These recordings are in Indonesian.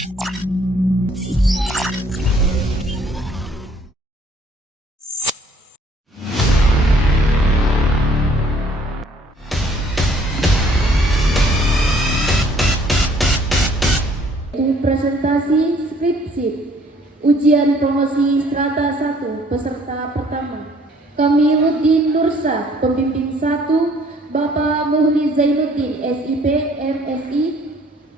Presentasi skripsi ujian promosi strata 1 peserta pertama Kamiluddin Nursa, pembimbing 1, Bapak Muhli Zainuddin SIP MSI,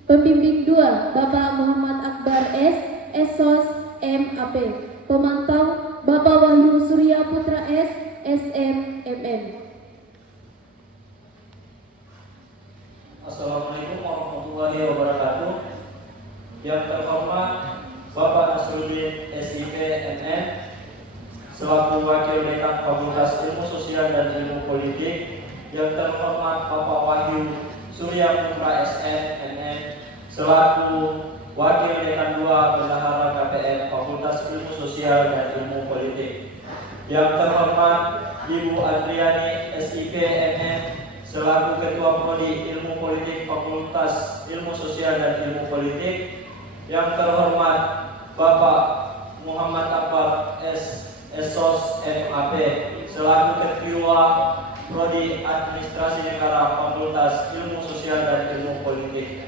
pembimbing 2, Bapak Muhammad Akbar S SOS MAP, pemantau Bapak Wahyu Surya Putra S SMMM. Assalamualaikum warahmatullahi wabarakatuh. Yang terhormat Bapak Nasruddin SIP NN selaku Wakil Dekan Fakultas Ilmu Sosial dan Ilmu Politik. Yang terhormat Bapak Wahyu Surya Putra SN NN selaku Wakil Dekan 2 Bendahara KPM Fakultas Ilmu Sosial dan Ilmu Politik. Yang terhormat Ibu Adriani SIP NN selaku Ketua Prodi Ilmu Politik Fakultas Ilmu Sosial dan Ilmu Politik. Yang terhormat Bapak Muhammad Akbar S SOS MAP selaku Ketua Prodi Administrasi Negara Fakultas Ilmu Sosial dan Ilmu Politik.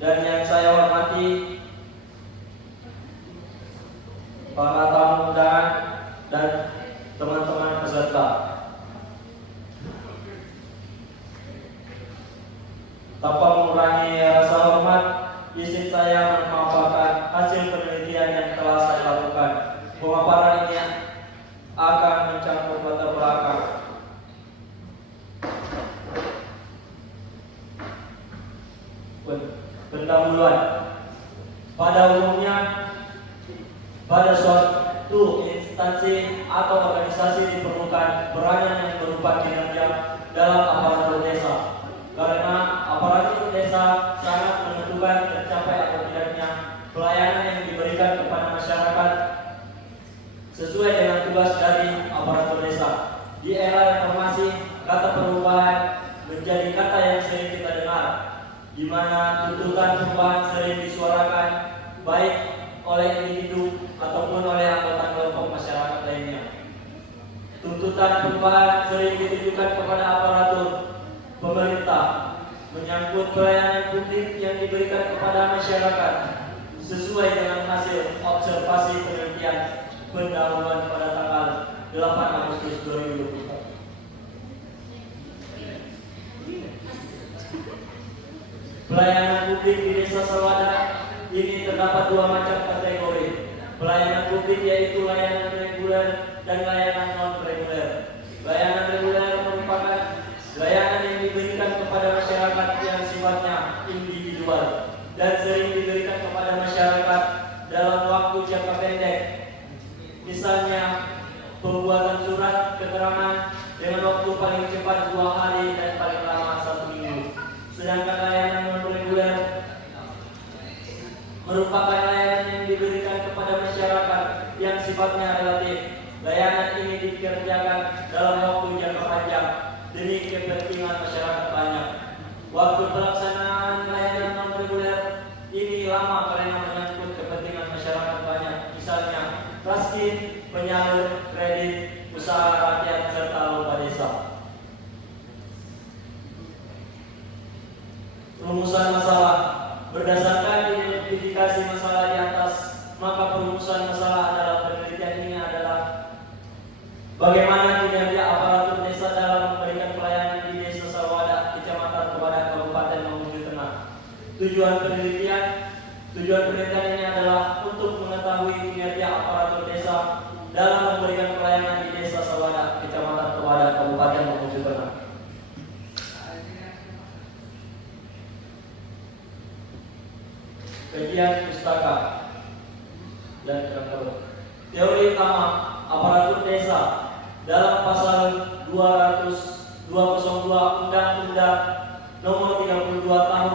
Dan yang saya hormati para tamu undangan dan teman-teman peserta. Tanpa mengurangi rasa hormat, izin saya memaparkan hasil penelitian yang telah saya lakukan. Pemaparan ini akan mencakup latar belakang pendahuluan. Pada umumnya, pada suatu instansi atau organisasi diperlukan peranan yang berupa kinerja dalam aparatur desa. Karena aparatur desa sangat menentukan tercapai atau tidaknya pelayanan yang diberikan kepada masyarakat sesuai dengan tugas dari aparatur desa. Di era reformasi, kata perubahan menjadi kata yang sering kita dengar, di mana tuntutan perubahan sering disuarakan baik oleh individu ataupun oleh anggota kelompok masyarakat lainnya. Tuntutan perubahan sering ditujukan kepada aparatur pemerintah menyangkut pelayanan publik yang diberikan kepada masyarakat sesuai dengan hasil observasi penelitian pendahuluan pada tanggal 8 Agustus 2024. Pelayanan publik di Desa Salwada ini terdapat dua macam kategori. Pelayanan publik yaitu layanan reguler dan layanan non-reguler. Layanan reguler merupakan layanan yang diberikan kepada masyarakat yang sifatnya individual dan sering diberikan kepada masyarakat dalam waktu jangka pendek. Misalnya, pembuatan surat keterangan dengan waktu paling cepat 2 hari dan paling lama 1 minggu. Sedangkan layanan non-reguler merupakan layanan yang diberikan kepada masyarakat yang sifatnya relatif. Layanan ini dikerjakan dalam waktu jangka panjang demi kepentingan masyarakat banyak. Waktu pelaksanaan layanan non-reguler ini lama karena menyangkut kepentingan masyarakat banyak. Misalnya, raskin, penyalur kredit, usaha rakyat, serta lomba desa. Rumusan masalah. Berdasarkan identifikasi masalah di atas, maka perumusan masalah dalam penelitian ini adalah bagaimana kinerja aparatur desa dalam memberikan pelayanan di Desa Salwada, Kecamatan Tubadak, Kabupaten Mamuju Tengah. Tujuan penelitian ini adalah untuk mengetahui kinerja aparatur desa dalam memberikan pelayanan di Desa Salwada, Kecamatan Tubadak, Kabupaten Mamuju Tengah. Kajian pustaka dan teori utama aparatur desa dalam pasal 202 Undang-Undang Nomor 32 Tahun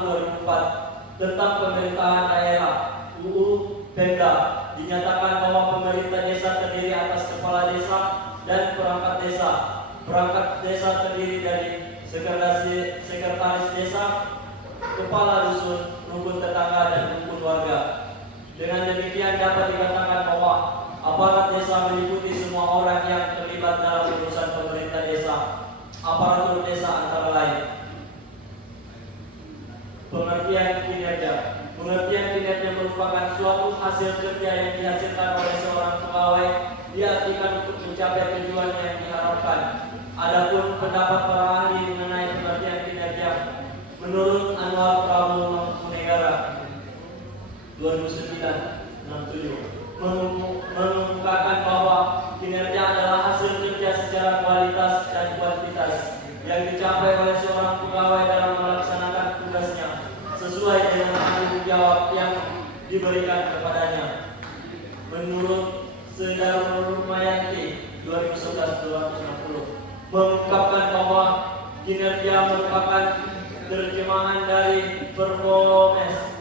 2004 tentang Pemerintahan Daerah UU Pemda dinyatakan bahwa pemerintah desa terdiri atas kepala desa dan perangkat desa. Perangkat desa terdiri dari sekretaris desa, kepala dusun, rukun tetangga, Pengertian kinerja merupakan suatu hasil kerja yang dihasilkan oleh seorang pegawai diartikan untuk mencapai tujuan yang diharapkan. Adapun pendapat para ahli mengenai pengertian kinerja menurut Anwar Prabowo Munegara 2009-67 mengungkapkan bahwa kinerja adalah hasil kerja secara kualitas dan kuantitas yang dicapai oleh seorang pegawai dalam melaksanakan tugasnya sesuai dengan tanggung jawab yang diberikan kepadanya. Menurut Sedarumayanti 2011-260 mengungkapkan bahwa kinerja merupakan terjemahan dari performance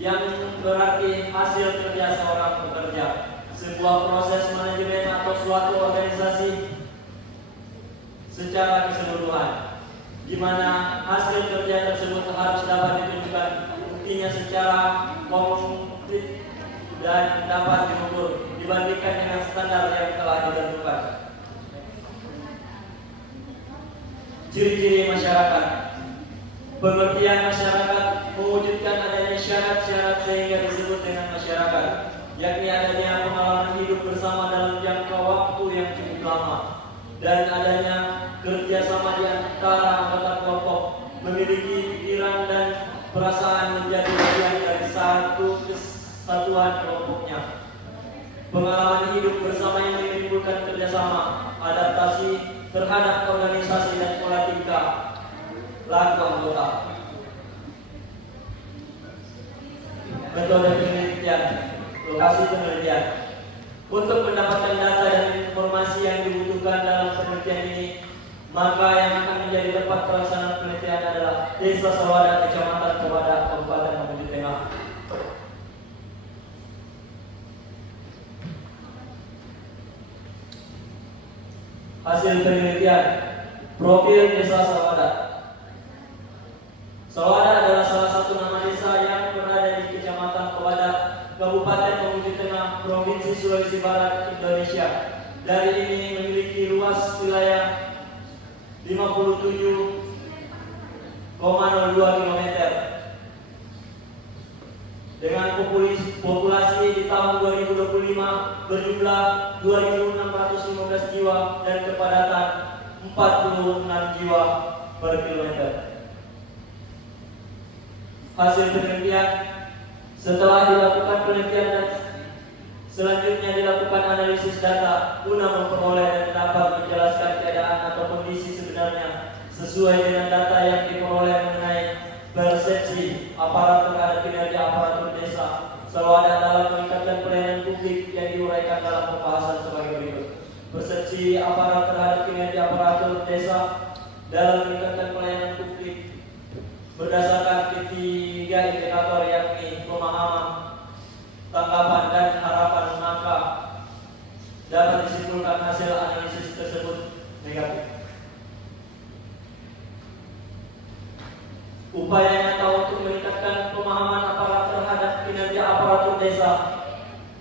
yang berarti hasil kerja seorang pekerja, sebuah proses manajemen atau suatu organisasi secara keseluruhan, di mana hasil kerja tersebut harus dapat ditunjukkan buktinya secara konkret dan dapat diukur dibandingkan dengan standar yang telah ditentukan. Ciri-ciri masyarakat. Pengertian masyarakat mewujudkan adanya syarat-syarat sehingga disebut dengan masyarakat, yakni adanya pengalaman hidup bersama dalam jangka waktu yang cukup lama dan adanya kerjasama di antara anggota kelompok, memiliki pikiran dan perasaan menjadi bagian dari satu kesatuan kelompoknya. Pengalaman hidup bersama yang menimbulkan kerjasama, adaptasi terhadap organisasi dan pola tingkah laku anggota. Metode penelitian, lokasi penelitian. Untuk mendapatkan data dan informasi yang dibutuhkan dalam penelitian ini, maka yang akan menjadi tempat pelaksanaan penelitian adalah Desa Sawada, Kecamatan Kewada, Kabupaten Mamuju Tengah. Hasil penelitian, profil Desa Sawada. Sawada adalah salah satu nama desa yang berada di Kecamatan Kewada, Kabupaten Mamuju Tengah, Provinsi Sulawesi Barat, Indonesia. Dari ini memiliki luas wilayah 57,02 km dengan populasi di tahun 2025 berjumlah 2.615 jiwa dan kepadatan 46 jiwa per kilometer. Hasil penelitian, setelah dilakukan penelitian dan selanjutnya dilakukan analisis data guna memperoleh dan dapat menjelaskan keadaan atau kondisi sebenarnya sesuai dengan data yang diperoleh mengenai persepsi aparat terhadap kinerja aparatur desa Sawada dalam meningkatkan pelayanan publik yang diuraikan dalam pembahasan sebagai berikut. Persepsi aparat terhadap kinerja aparatur desa dalam meningkatkan pelayanan publik berdasarkan ketiga indikator, yakni pemahaman, tanggapan, dan harapan, maka dapat disimpulkan hasil analisis tersebut negatif. Upaya nyata untuk meningkatkan pemahaman aparat terhadap kinerja aparatur desa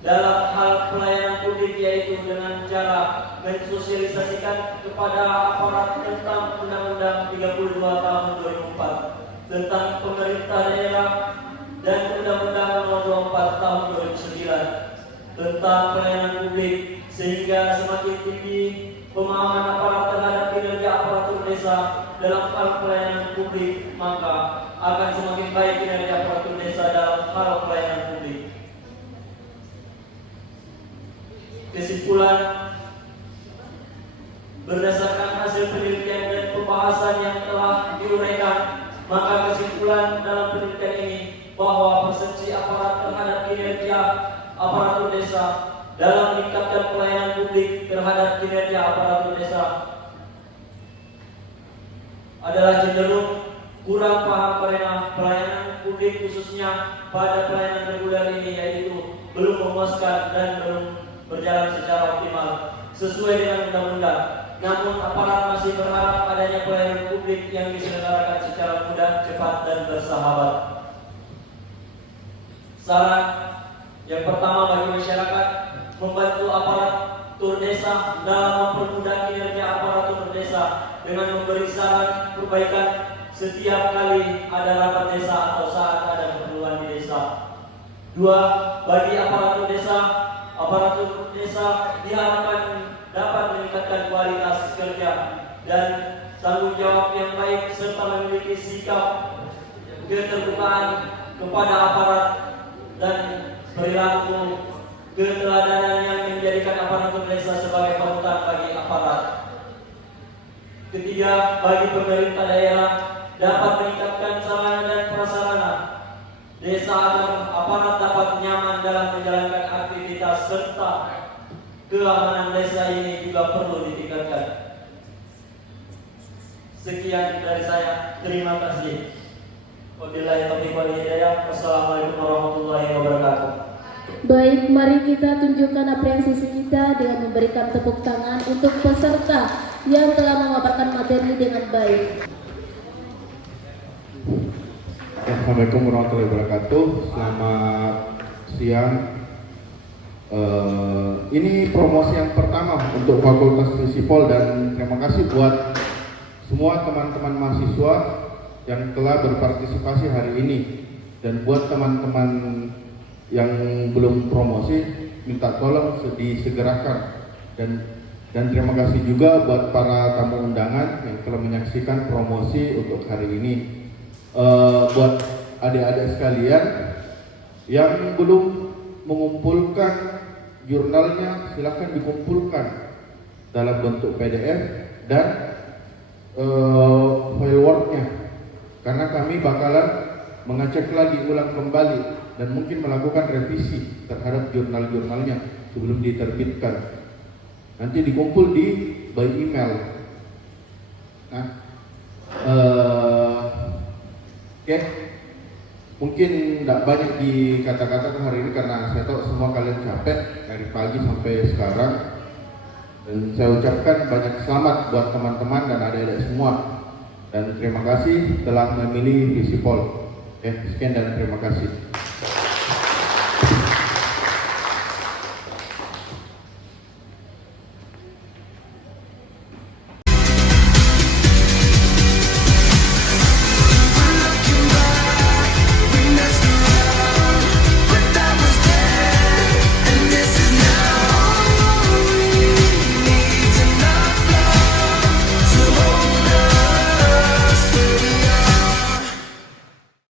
dalam hal pelayanan publik, yaitu dengan cara mensosialisasikan kepada aparat tentang Undang-Undang 32 tahun 2004 tentang pemerintah daerah dan Undang-Undang Nomor 24 tahun 2009 tentang pelayanan publik, sehingga semakin tinggi pemahaman aparat terhadap kinerja aparatur desa dalam hal pelayanan publik, maka akan semakin baik kinerja aparatur desa dalam hal pelayanan publik. Kesimpulan, berdasarkan hasil penelitian dan pembahasan yang telah diuraikan, maka kesimpulan dalam penelitian ini bahwa persepsi aparat terhadap kinerja aparatur desa dalam meningkatkan pelayanan publik terhadap kinerja aparatur desa adalah cenderung kurang paham karena pelayanan publik khususnya pada pelayanan reguler ini, yaitu belum memuaskan dan belum berjalan secara optimal sesuai dengan undang-undang. Namun aparat masih berharap adanya pelayanan publik yang diselenggarakan secara mudah, cepat, dan bersahabat. Saran yang pertama bagi masyarakat, membantu aparatur desa dalam mempermudah kinerja aparatur desa dengan memberi saran perbaikan setiap kali ada rapat desa atau saat ada keperluan. Dua, bagi aparatur desa diharapkan dapat meningkatkan kualitas kerja dan tanggung jawab yang baik serta memiliki sikap keterbukaan kepada aparat dan perilaku keteladanan yang menjadikan aparatur desa sebagai panutan bagi aparat. Ketiga, bagi pemerintah daerah dapat meningkatkan sarana dan prasarana desa agar aparat dapat nyaman dalam menjalankan aktivitas serta keamanan desa ini juga perlu ditingkatkan. Sekian dari saya. Terima kasih. Wabillahi taufiq wal hidayah. Wassalamualaikum warahmatullahi wabarakatuh. Baik, mari kita tunjukkan apresiasi kita dengan memberikan tepuk tangan untuk peserta yang telah memaparkan materi dengan baik. Assalamualaikum warahmatullahi wabarakatuh. Selamat siang. Ini promosi yang pertama untuk Fakultas Visipol dan terima kasih buat semua teman-teman mahasiswa yang telah berpartisipasi hari ini. Dan buat teman-teman yang belum promosi, minta tolong disegerakan. Dan terima kasih juga buat para tamu undangan yang telah menyaksikan promosi untuk hari ini. Buat adik-adik sekalian yang belum mengumpulkan jurnalnya, silakan dikumpulkan dalam bentuk PDF dan file Word-nya, karena kami bakalan mengecek lagi ulang kembali dan mungkin melakukan revisi terhadap jurnal-jurnalnya sebelum diterbitkan. Nanti dikumpul by email. Nah, oke. Mungkin tidak banyak dikata-katakan hari ini karena saya tahu semua kalian capek dari pagi sampai sekarang. Dan saya ucapkan banyak selamat buat teman-teman dan adik-adik semua. Dan terima kasih telah memilih Visipol. Sekian dan terima kasih.